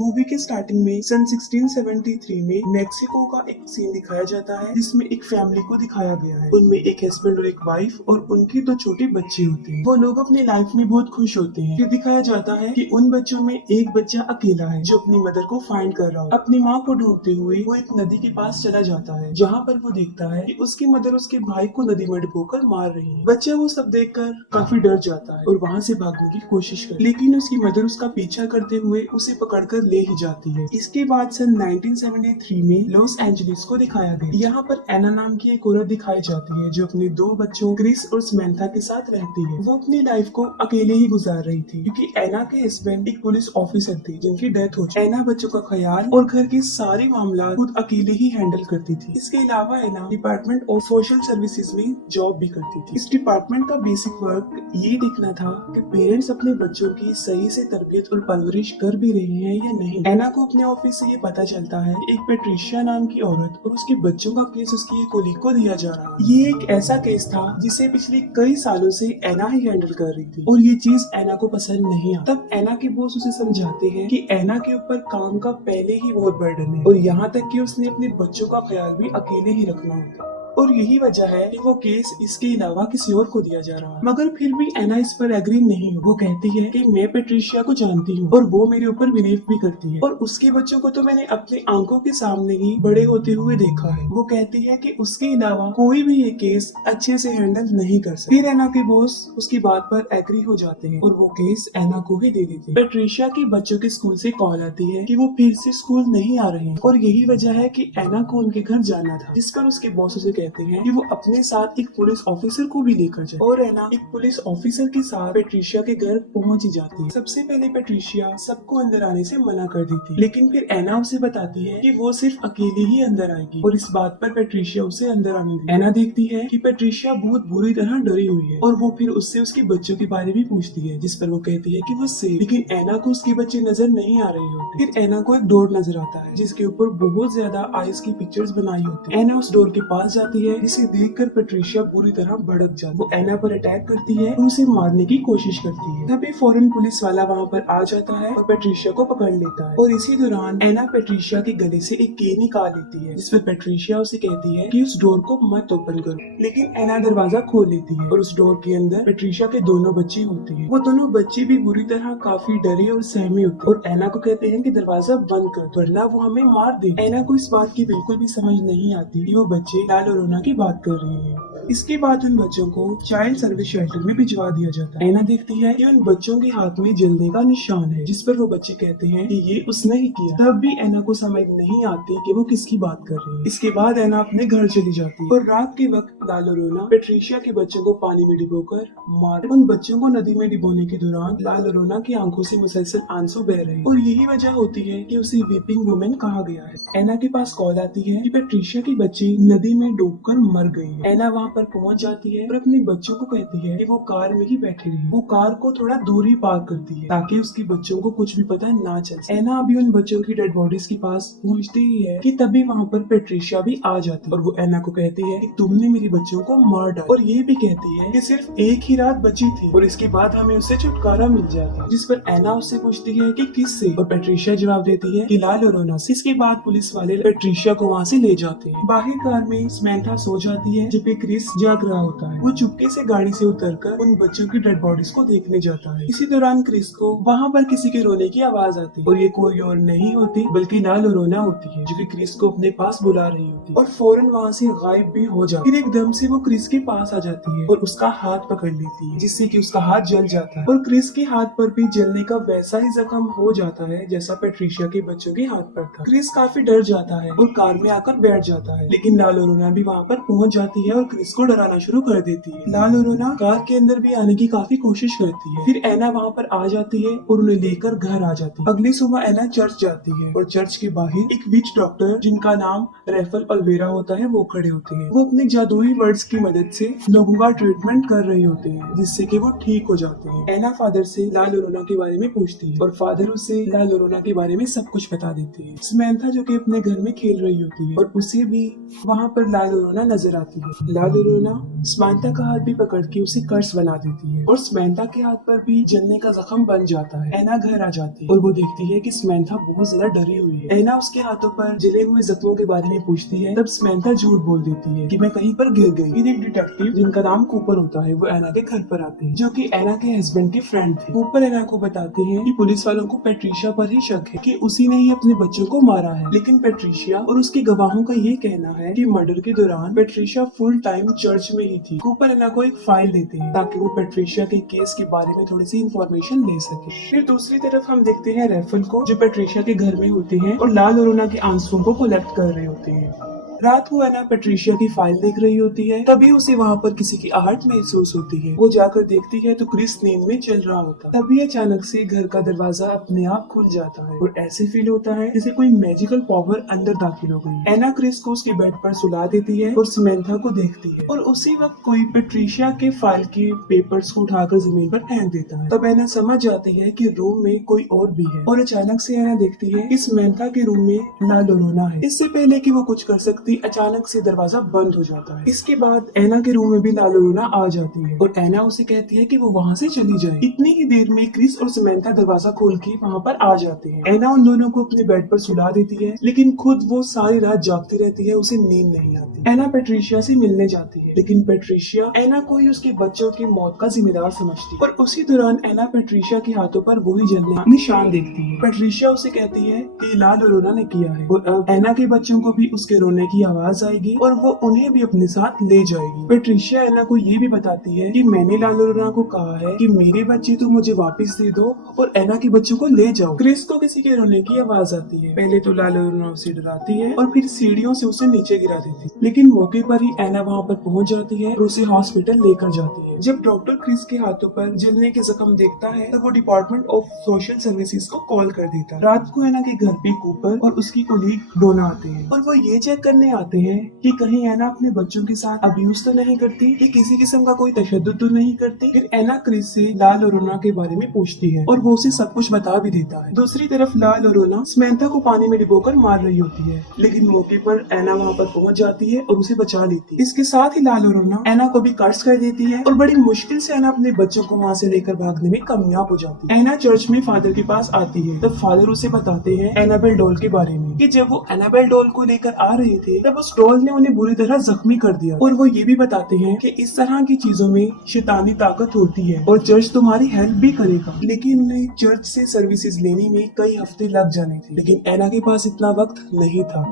Movie के starting में सन 1673 में मेक्सिको का एक सीन दिखाया जाता है जिसमें एक फैमिली को दिखाया गया है। उनमें एक हस्बैंड और एक वाइफ और उनके दो छोटे बच्चे होते हैं। वो लोग अपनी लाइफ में बहुत खुश होते हैं। फिर दिखाया जाता है कि उन बच्चों में एक बच्चा अकेला है जो अपनी मदर को फाइंड कर रहा है। अपनी माँ को ढूंढते हुए वो एक नदी के पास चला जाता है जहाँ पर वो देखता है कि उसकी मदर उसके भाई को नदी में डुबोकर मार रही है। बच्चा वो सब देखकर काफी डर जाता है और वहाँ से भागने की कोशिश करता है, लेकिन उसकी मदर उसका पीछा करते हुए उसे पकड़कर ले ही जाती है। इसके बाद सन 1973 में लॉस एंजलिस को दिखाया गया। यहाँ पर एना नाम की एक औरत दिखाई जाती है जो अपने दो बच्चों क्रिस और समंथा के साथ रहती है। वो अपनी लाइफ को अकेले ही गुजार रही थी क्योंकि एना के हस्बैंड एक पुलिस ऑफिसर थे जिनकी डेथ हो चुकी। एना बच्चों का ख्याल और घर के सारे मामला खुद अकेले ही हैंडल करती थी। इसके अलावा एना डिपार्टमेंट ऑफ सोशल सर्विसेज में जॉब भी करती थी। इस डिपार्टमेंट का बेसिक वर्क ये देखना था कि पेरेंट्स अपने बच्चों की सही से तरबियत और परवरिश कर भी रहे हैं या नहीं। एना को अपने ऑफिस से ये पता चलता है कि एक पेट्रिशिया नाम की औरत और उसके बच्चों का केस उसकी एक कोलीग को दिया जा रहा है। ये एक ऐसा केस था जिसे पिछले कई सालों से एना ही हैंडल कर रही थी और ये चीज एना को पसंद नहीं आई। तब एना के बॉस उसे समझाते हैं कि एना के ऊपर काम का पहले ही बहुत बर्डन है और यहाँ तक कि उसने अपने बच्चों का ख्याल भी अकेले ही रखना होता है और यही वजह है कि वो केस इसके अलावा किसी और को दिया जा रहा है। मगर फिर भी एना इस पर एग्री नहीं हो। वो कहती है कि मैं पेट्रिशिया को जानती हूँ और वो मेरे ऊपर बिलीव भी करती है और उसके बच्चों को तो मैंने अपनी आंखों के सामने ही बड़े होते हुए देखा है। वो कहती है कि उसके अलावा कोई भी ये केस अच्छे से हैंडल नहीं कर सकता। फिर एना के बॉस उसकी बात पर एग्री हो जाते हैं और वो केस एना को ही दे देते हैं। पेट्रिशिया के बच्चों के स्कूल से कॉल आती है कि वो फिर से स्कूल नहीं आ रहे हैं और यही वजह है कि एना को उनके घर जाना था, जिस पर उसके बॉस उसे कहते हैं कि वो अपने साथ एक पुलिस ऑफिसर को भी लेकर जाए और एना एक पुलिस ऑफिसर के साथ पेट्रिशिया के घर पहुंच ही जाती है। सबसे पहले पेट्रिशिया सबको अंदर आने से मना कर देती है, लेकिन फिर एना उसे बताती है कि वो सिर्फ अकेले ही अंदर आएगी और इस बात पर पेट्रिशिया उसे अंदर आने देती है। एना देखती है कि पेट्रिशिया बहुत बुरी तरह डरी हुई है और वो फिर उससे उसके बच्चों के बारे में पूछती है, जिस पर वो कहती है कि वो सेफ, लेकिन एना को उसके बच्चे नजर नहीं आ रहे होते। फिर एना को एक डोर नजर आता है जिसके ऊपर बहुत ज्यादा आइस की पिक्चर्स बनाई होती है। एना उस डोर के पास जाती है जिसे देखकर पेट्रिशिया बुरी तरह भड़क जाती है। वो एना पर अटैक करती है और उसे मारने की कोशिश करती है। तभी फौरन पुलिस वाला वहाँ पर आ जाता है और पेट्रिशिया को पकड़ लेता है और इसी दौरान एना पेट्रिशिया के गले से एक की निकाल लेती है, जिस पर पेट्रिशिया उसे कहती है कि उस डोर को मत ओपन करो, लेकिन एना दरवाजा खोल लेती है और उस डोर के अंदर पेट्रिशिया के दोनों बच्चे होते हैं। वो दोनों बच्चे भी बुरी तरह काफी डरे और सहमे होते हैं और एना को कहते हैं कि दरवाजा बंद कर वरना वो हमें मार दे। एना को इस बात की बिल्कुल भी समझ नहीं आती कि वो बच्चे लाल और रोना की बात कर रहे हैं। इसके बाद उन बच्चों को चाइल्ड सर्विस शेल्टर में भिजवा दिया जाता है। एना देखती है कि उन बच्चों के हाथ में जलने का निशान है, जिस पर वो बच्चे कहते हैं कि ये उसने ही किया। तब भी एना को समझ नहीं आती कि वो किसकी बात कर रही है। इसके बाद एना अपने घर चली जाती है और रात के वक्त लाल और रोना पेट्रिशिया के बच्चों को पानी में डिबोकर मार। उन बच्चों को नदी में डिबोने के दौरान लाल और रोना की आंखों से मुसलसल आंसू बह रहे हैं और यही वजह होती है कि उसे वीपिंग वुमेन कहा गया है। एना के पास कॉल आती है कि पेट्रिशिया के बच्चे नदी में डूबकर मर गए हैं। एना वहाँ पर पहुंच जाती है और अपने बच्चों को कहती है कि वो कार में ही बैठे रहे। वो कार को थोड़ा दूर ही पार्क करती है ताकि उसके बच्चों को कुछ भी पता ना चले। एना अभी उन बच्चों की डेड बॉडीज के पास पहुंचती ही है कि तभी वहाँ पर पेट्रिशिया भी आ जाती है और वो एना को कहती है कि तुमने मेरे बच्चों को मार डाला और ये भी कहती है कि सिर्फ एक ही रात बची थी और इसके बाद हमें उससे छुटकारा मिल जाता है, जिस पर एना उससे पूछती है कि किससे और पेट्रिशिया जवाब देती है कि लाल और रोना से। इसके बाद पुलिस वाले पेट्रिशिया को वहाँ से ले जाते हैं। बाहर कार में समंथा सो जाती है जबकि क्रिस जाग रहा होता है। वो चुपके से गाड़ी से उतरकर उन बच्चों की डेड बॉडीज को देखने जाता है। इसी दौरान क्रिस को वहाँ पर किसी के रोने की आवाज आती है और ये कोई और नहीं होती बल्कि लाल और रोना होती है जो कि क्रिस को अपने पास बुला रही होती है और फौरन वहाँ से गायब भी हो जाती है। फिर एकदम से वो क्रिस के पास आ जाती है और उसका हाथ पकड़ लेती है जिससे कि उसका हाथ जल जाता है और क्रिस के हाथ पर भी जलने का वैसा ही जख्म हो जाता है जैसा पेट्रिशिया के बच्चों के हाथ पर था। क्रिस काफी डर जाता है और कार में आकर बैठ जाता है, लेकिन लाल और रोना भी वहाँ पर पहुँच जाती है और क्रिस को डराना शुरू कर देती है। लाल और रोना कार के अंदर भी आने की काफी कोशिश करती है। फिर एना वहाँ पर आ जाती है और उन्हें लेकर घर आ जाती है। अगली सुबह एना चर्च जाती है और चर्च के बाहर एक विच डॉक्टर जिनका नाम रेफल अल्वेरा होता है वो खड़े होते हैं। वो अपने जादुई वर्ड्स की मदद से लोगों का ट्रीटमेंट कर रहे होते हैं जिससे कि वो ठीक हो जाते हैं। एना फादर से लाल और रोना के बारे में पूछती है और फादर उसे लाल और रोना के बारे में सब कुछ बता देते हैं। समंथा जो कि अपने घर में खेल रही होती है और उसे भी वहाँ पर लाल और रोना नजर आती है। लाल और और रोना स्मैंथा का हाथ भी पकड़ के उसे कर्स बना देती है और स्मैंथा के हाथ पर भी जलने का जख्म बन जाता है। एना घर आ जाती है और वो देखती है कि स्मैंथा बहुत ज्यादा डरी हुई है। एना उसके हाथों पर जले हुए जख्मों के बारे में पूछती है, तब स्मैंथा झूठ बोल देती है कि मैं कहीं पर गिर गई। फिर एक डिटेक्टिव जिनका नाम कूपर होता है वो एना के घर पर आते हैं, जो कि एना के हस्बैंड के फ्रेंड थे। कूपर एना को बताते हैं कि पुलिस वालों को पेट्रिशिया पर ही शक है कि उसी ने ही अपने बच्चों को मारा है, लेकिन पेट्रिशिया और उसके गवाहों का ये कहना है कि मर्डर के दौरान पेट्रिशिया फुल टाइम चर्च में ही थी। कूपर एना को एक फाइल देते हैं ताकि वो पेट्रिशिया के केस के बारे में थोड़ी सी इंफॉर्मेशन ले सके। फिर दूसरी तरफ हम देखते हैं रेफल को, जो पेट्रिशिया के घर में होते हैं और लाल और रोना के आंसुओं को कलेक्ट कर रहे होते हैं। रात को एना पेट्रिशिया की फाइल देख रही होती है, तभी उसे वहाँ पर किसी की आहट महसूस होती है। वो जाकर देखती है तो क्रिस नींद में चल रहा होता है। तभी अचानक से घर का दरवाजा अपने आप खुल जाता है और ऐसे फील होता है जैसे कोई मैजिकल पावर अंदर दाखिल हो गई। एना क्रिस को उसके बेड पर सुला देती है और समंथा को देखती है और उसी वक्त कोई पेट्रिशिया के फाइल के पेपर्स को उठाकर जमीन पर फेंक देता है। तब एना समझ जाती है कि रूम में कोई और भी है और अचानक से एना देखती है कि समंथा के रूम में लाल रोना है। इससे पहले कि वो कुछ कर सकती अचानक से दरवाजा बंद हो जाता है। इसके बाद एना के रूम में भी लाल रोना आ जाती है और एना उसे कहती है कि वो वहाँ से चली जाए। इतनी ही देर में क्रिस और समंथा दरवाजा खोल के वहाँ पर आ जाते हैं। एना उन दोनों को अपने बेड पर सुला देती है, लेकिन खुद वो सारी रात जागती रहती है, उसे नींद नहीं आती। एना पेट्रिशिया से मिलने जाती है, लेकिन पेट्रिशिया एना को ही उसके बच्चों की मौत का जिम्मेदार समझती है और उसी दौरान एना पेट्रिशिया के हाथों पर वही जलने का निशान देखती है। पेट्रिशिया उसे कहती है कि लाल रोना ने किया है और अब एना के बच्चों को भी उसके रोने की आवाज आएगी और वो उन्हें भी अपने साथ ले जाएगी। पेट्रिशिया एना को ये भी बताती है कि मैंने लाल रोना को कहा है कि मेरे बच्चे तो मुझे वापस दे दो और एना के बच्चों को ले जाओ। क्रिस को किसी के रोने की आवाज आती है। पहले तो लाल रोना उसे डराती है और फिर सीढ़ियों से उसे नीचे गिरा देती है, लेकिन मौके पर ही एना वहाँ पर पहुँच जाती है और उसे हॉस्पिटल लेकर जाती है। जब डॉक्टर क्रिस के हाथों पर जलने के जख्म देखता है तो वो डिपार्टमेंट ऑफ सोशल सर्विसेज को कॉल कर देता है। रात को एना के घर पे कूपर और उसकी कोलीग डोना आते हैं और वो ये चेक करने आते हैं कि कहीं एना अपने बच्चों के साथ अब्यूज तो नहीं करती, कि किसी किस्म का कोई तशद्दुद तो नहीं करती। फिर एना क्रिस से लाल और रोना के बारे में पूछती है और वो उसे सब कुछ बता भी देता है। दूसरी तरफ लाल और रोना समंथा को पानी में डुबोकर मार रही होती है, लेकिन मौके पर एना वहाँ पर पहुँच जाती है और उसे बचा लेती है। इसके साथ ही लाल और रोना एना को भी कर्स कर देती है और बड़ी मुश्किल से एना अपने बच्चों को वहाँ से लेकर भागने में कामयाब हो जाती है। एना चर्च में फादर के पास आती है, तब फादर उसे बताते हैं एनाबेल डॉल के बारे में, कि जब वो एनाबेल डॉल को लेकर आ रहे थे तब उस डॉल ने उन्हें बुरी तरह जख्मी कर दिया और वो ये भी बताते हैं कि इस तरह की चीजों में शैतानी ताकत होती है और चर्च तुम्हारी हेल्प भी करेगा। लेकिन उन्हें चर्च से सर्विसेज लेने में कई हफ्ते लग जाने थे, लेकिन एना के पास इतना वक्त नहीं था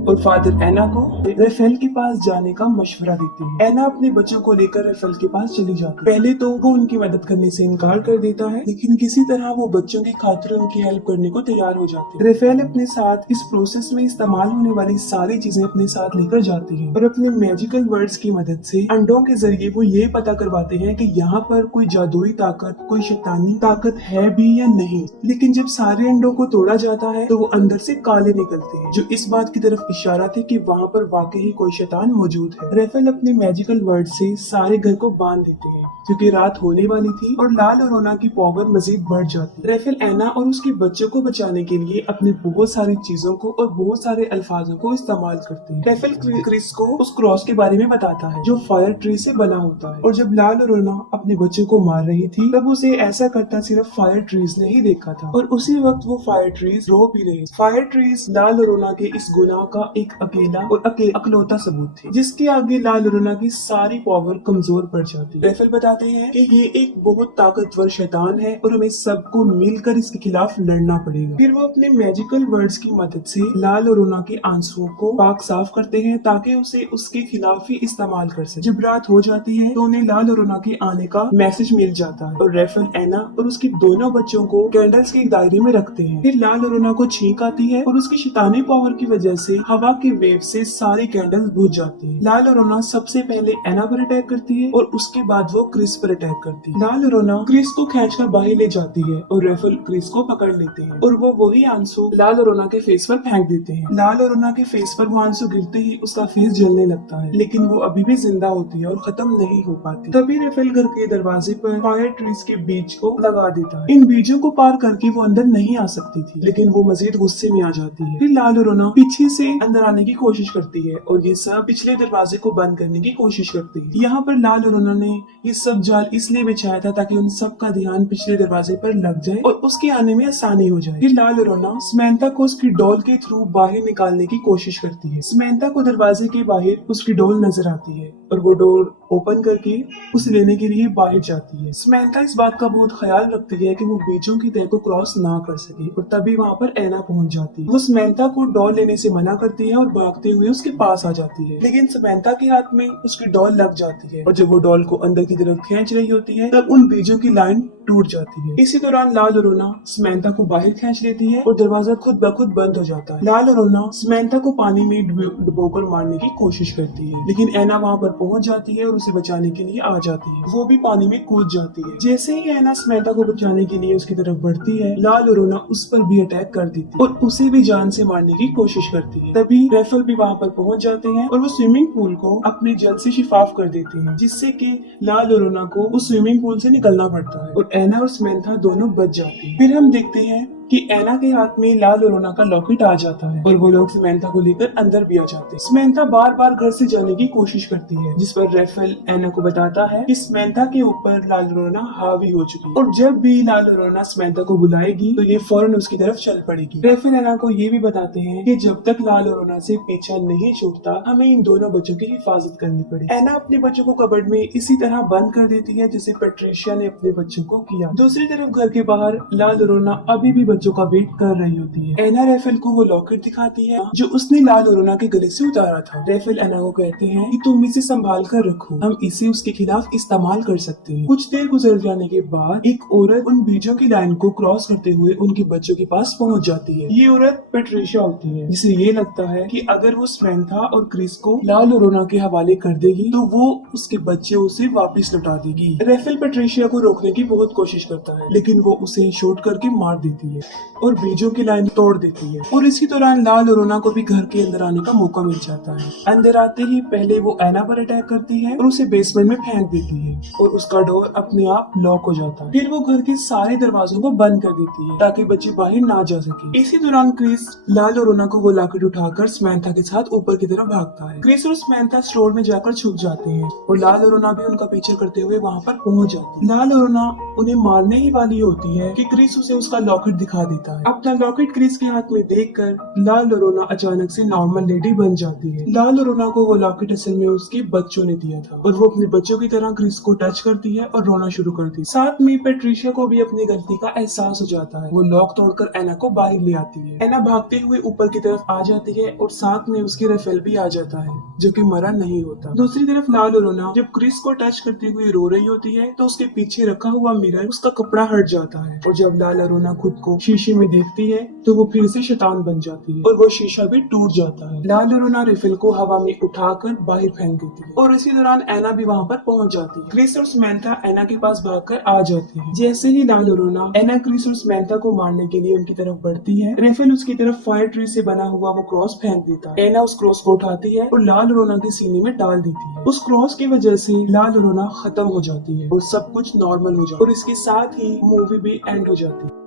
और फादर एना को रेफेल के पास जाने का मशवरा देते हैं। एना अपने बच्चों को लेकर रेफेल के पास चली जाती है। पहले तो वो उनकी मदद करने से इनकार कर देता है, लेकिन किसी तरह वो बच्चों की खातिर उनकी हेल्प करने को तैयार हो जाते हैं। रेफेल अपने साथ इस प्रोसेस में इस्तेमाल होने वाली सारी चीजें अपने साथ लेकर जाते हैं और अपने मैजिकल वर्ड्स की मदद से अंडों के जरिए वो ये पता करवाते हैं कि यहाँ पर कोई जादुई ताकत, कोई शैतानी ताकत है भी या नहीं। लेकिन जब सारे अंडों को तोड़ा जाता है तो वो अंदर से काले निकलते हैं, जो इस बात की तरफ इशारा थे कि वहाँ पर वाकई ही कोई शैतान मौजूद है। रेफेल अपने मैजिकल वर्ड से सारे घर को बांध देते हैं क्योंकि रात होने वाली थी और लाल और रोना की पावर मजीद बढ़ जाती है। रेफेल एना और उसके बच्चों को बचाने के लिए अपनी बहुत सारी चीजों को और बहुत सारे अल्फाजों को इस्तेमाल करते हैं। रेफेल क्रिस को उस क्रॉस के बारे में बताता है जो फायर ट्री से बना होता है और जब लाल और रोना अपने बच्चों को मार रही थी तब उसे ऐसा करता सिर्फ फायर ट्रीज ने ही देखा था और उसी वक्त वो फायर ट्रीज रो भी रहे। फायर ट्रीज लाल और रोना के इस गुनाह का एक अकेला और अकलौता सबूत थे, जिसके आगे लाल और रोना की सारी पावर कमजोर पड़ जाती। रेफेल बताते हैं कि ये एक बहुत ताकतवर शैतान है और हमें सबको मिलकर इसके खिलाफ लड़ना पड़ेगा। फिर वो अपने मैजिकल वर्ड्स की मदद से लाल और रोना के आंसुओं को पाक साफ करते हैं ताकि उसे उसके खिलाफ ही इस्तेमाल कर सके। जब रात हो जाती है तो उन्हें लाल और रोना के आने का मैसेज मिल जाता है और रेफेल एना और उसके दोनों बच्चों को कैंडल्स के एक दायरे में रखते हैं। फिर लाल और रोना को छींक आती है और उसकी शैतानी पावर की वजह से हवा के वेव से सारी कैंडल्स बुझ जाती हैं। लाल और रोना सबसे पहले एना पर अटैक करती है और उसके बाद वो क्रिस पर अटैक करती है। लाल और रोना क्रिस को खींचकर बाहर ले जाती है और रेफेल क्रिस को पकड़ लेते हैं और वो वही आंसू लाल और रोना के फेस पर फेंक देते हैं। लाल और रोना के फेस पर वो आंसू गिरते ही उसका फेस जलने लगता है, लेकिन वो अभी भी जिंदा होती है और खत्म नहीं हो पाती। तभी रेफेल घर के दरवाजे पर फायर ट्रीज के बीज को लगा देता है। इन बीजों को पार करके वो अंदर नहीं आ सकती थी, लेकिन वो मजीद गुस्से में आ जाती है। फिर लाल और रोना पीछे से अंदर आने की कोशिश करती है और ये सब पिछले दरवाजे को बंद करने की कोशिश करती है। यहाँ पर लाल अरोना ने ये सब जाल इसलिए बिछाया था ताकि उन सब का ध्यान पिछले दरवाजे पर लग जाए और उसके आने में आसानी हो जाए। फिर लाल अरोना समंथा को उसकी डॉल के थ्रू बाहर निकालने की कोशिश करती है। समंथा को दरवाजे के बाहर उसकी डॉल नजर आती है और वो डोर ओपन करके उसे लेने के लिए बाहर जाती है। समंथा इस बात का बहुत ख्याल रखती है कि वो बीजों की तह को क्रॉस ना कर सके और तभी वहाँ पर एना पहुंच जाती है। वो समंथा को डॉल लेने से मना करती है और भागते हुए उसके पास आ जाती है, लेकिन समंथा के हाथ में उसकी डॉल लग जाती है और जब वो डॉल को अंदर की तरफ खींच रही होती है तब उन बीजों की लाइन टूट जाती है। इसी दौरान लाल अरोना समंथा को बाहर खींच लेती है और दरवाजा खुद ब खुद बंद हो जाता है। लाल अरोना समंथा को पानी में डुबोकर मारने की कोशिश करती है, लेकिन एना वहाँ पर पहुंच जाती है और उसे बचाने के लिए आ जाती है। वो भी पानी में कूद जाती है। जैसे ही एना समंथा को बचाने के लिए उसकी तरफ बढ़ती है, लाल अरोना उस पर भी अटैक कर देती है और उसे भी जान से मारने की कोशिश करती है। तभी रेफल भी वहाँ पर पहुंच जाते हैं और वो स्विमिंग पूल को अपने जल से शिफाफ कर देते हैं, जिससे कि लाल अरोना को उस स्विमिंग पूल से निकलना पड़ता है और एना और समंथा दोनों बच जाते हैं। फिर हम देखते हैं कि एना के हाथ में लाल अरोना का लॉकेट आ जाता है और वो लोग समंथा को लेकर अंदर भी आ जाते हैं। समंथा बार बार घर से जाने की कोशिश करती है, जिस पर रेफल एना को बताता है कि समंथा के ऊपर लाल अरोना हावी हो चुकी है और जब भी लाल अरोना समंथा को बुलाएगी तो ये फौरन उसकी तरफ चल पड़ेगी। रेफल एना को ये भी बताते हैं कि जब तक लाल अरोना से पीछा नहीं छूटता हमें इन दोनों बच्चों की हिफाजत करनी पड़ेगी। एना अपने बच्चों को कबर्ड में इसी तरह बंद कर देती है जैसे पैट्रिशिया ने अपने बच्चों को किया। दूसरी तरफ घर के बाहर लाल अरोना अभी भी बच्चों का वेट कर रही होती है। एना रेफल को वो लॉकेट दिखाती है जो उसने लाल अरोना के गले से उतारा था। रेफल एना को कहते हैं कि तुम इसे संभाल कर रखो, हम इसे उसके खिलाफ इस्तेमाल कर सकते हैं। कुछ देर गुजर जाने के बाद एक औरत उन बीजों की लाइन को क्रॉस करते हुए उनके बच्चों के पास पहुंच जाती है। ये औरत पैट्रिशिया होती है, जिसे ये लगता है कि अगर वो समंथा और क्रिस को लाल अरोना के हवाले कर देगी तो वो उसके बच्चे उसे वापस लौटा देगी। रेफल पैट्रिशिया को रोकने की बहुत कोशिश करता है, लेकिन वो उसे शूट करके मार देती है और बीजों की लाइन तोड़ देती है। और इसी दौरान लाल अरोना को भी घर के अंदर आने का मौका मिल जाता है। अंदर आते ही पहले वो एना पर अटैक करती है और उसे बेसमेंट में फेंक देती है और उसका डोर अपने आप लॉक हो जाता है। फिर वो घर के सारे दरवाजों को बंद कर देती है ताकि बच्चे बाहर ना जा सके। इसी दौरान क्रिस लाल अरोना को वो लॉकेट उठाकर समंथा के साथ ऊपर की तरफ भागता है। क्रिस और समंथा स्टोर में जाकर छुप जाते हैं और लाल अरोना भी उनका पीछा करते हुए वहाँ पर पहुँच जाती है। लाल अरोना उन्हें मारने ही वाली होती है कि क्रिस उसे उसका लॉकेट दिखा देता है। अपना लॉकेट क्रिस के हाथ में देखकर लाल अरोना अचानक से नॉर्मल लेडी बन जाती है। लाल अरोना को वो लॉकेट असल में उसके बच्चों ने दिया था और वो अपने बच्चों की तरह क्रिस को टच करती है और रोना शुरू करती है। साथ में पैट्रिशिया को भी अपनी गलती का एहसास हो जाता है। वो लॉक तोड़कर एना को बाहर ले आती है। एना भागते हुए ऊपर की तरफ आ जाती है और साथ में उसकी रेफेल भी आ जाता है जो कि मरा नहीं होता। दूसरी तरफ लाल अरोना जब क्रिस को टच करते हुए रो रही होती है तो उसके पीछे रखा हुआ मिरर उसका कपड़ा हट जाता है और जब लाल अरोना खुद को शीशे में देखती है तो वो फिर से शैतान बन जाती है और वो शीशा भी टूट जाता है। लाल अरोना रेफेल को हवा में उठाकर बाहर फेंक देती है और इसी दौरान एना भी वहाँ पर पहुँच जाती है। क्रिस और समंथा एना के पास भागकर आ जाती है। जैसे ही लाल अरोना एना, क्रिस और समंथा को मारने के लिए उनकी तरफ बढ़ती है, रेफेल उसकी तरफ फायर ट्री से बना हुआ वो क्रॉस फेंक देता है। एना उस क्रॉस को उठाती है और लाल अरोना के सीने में डाल देती है। उस क्रॉस की वजह से लाल अरोना खत्म हो जाती है और सब कुछ नॉर्मल हो जाता है और इसके साथ ही मूवी भी एंड हो जाती है।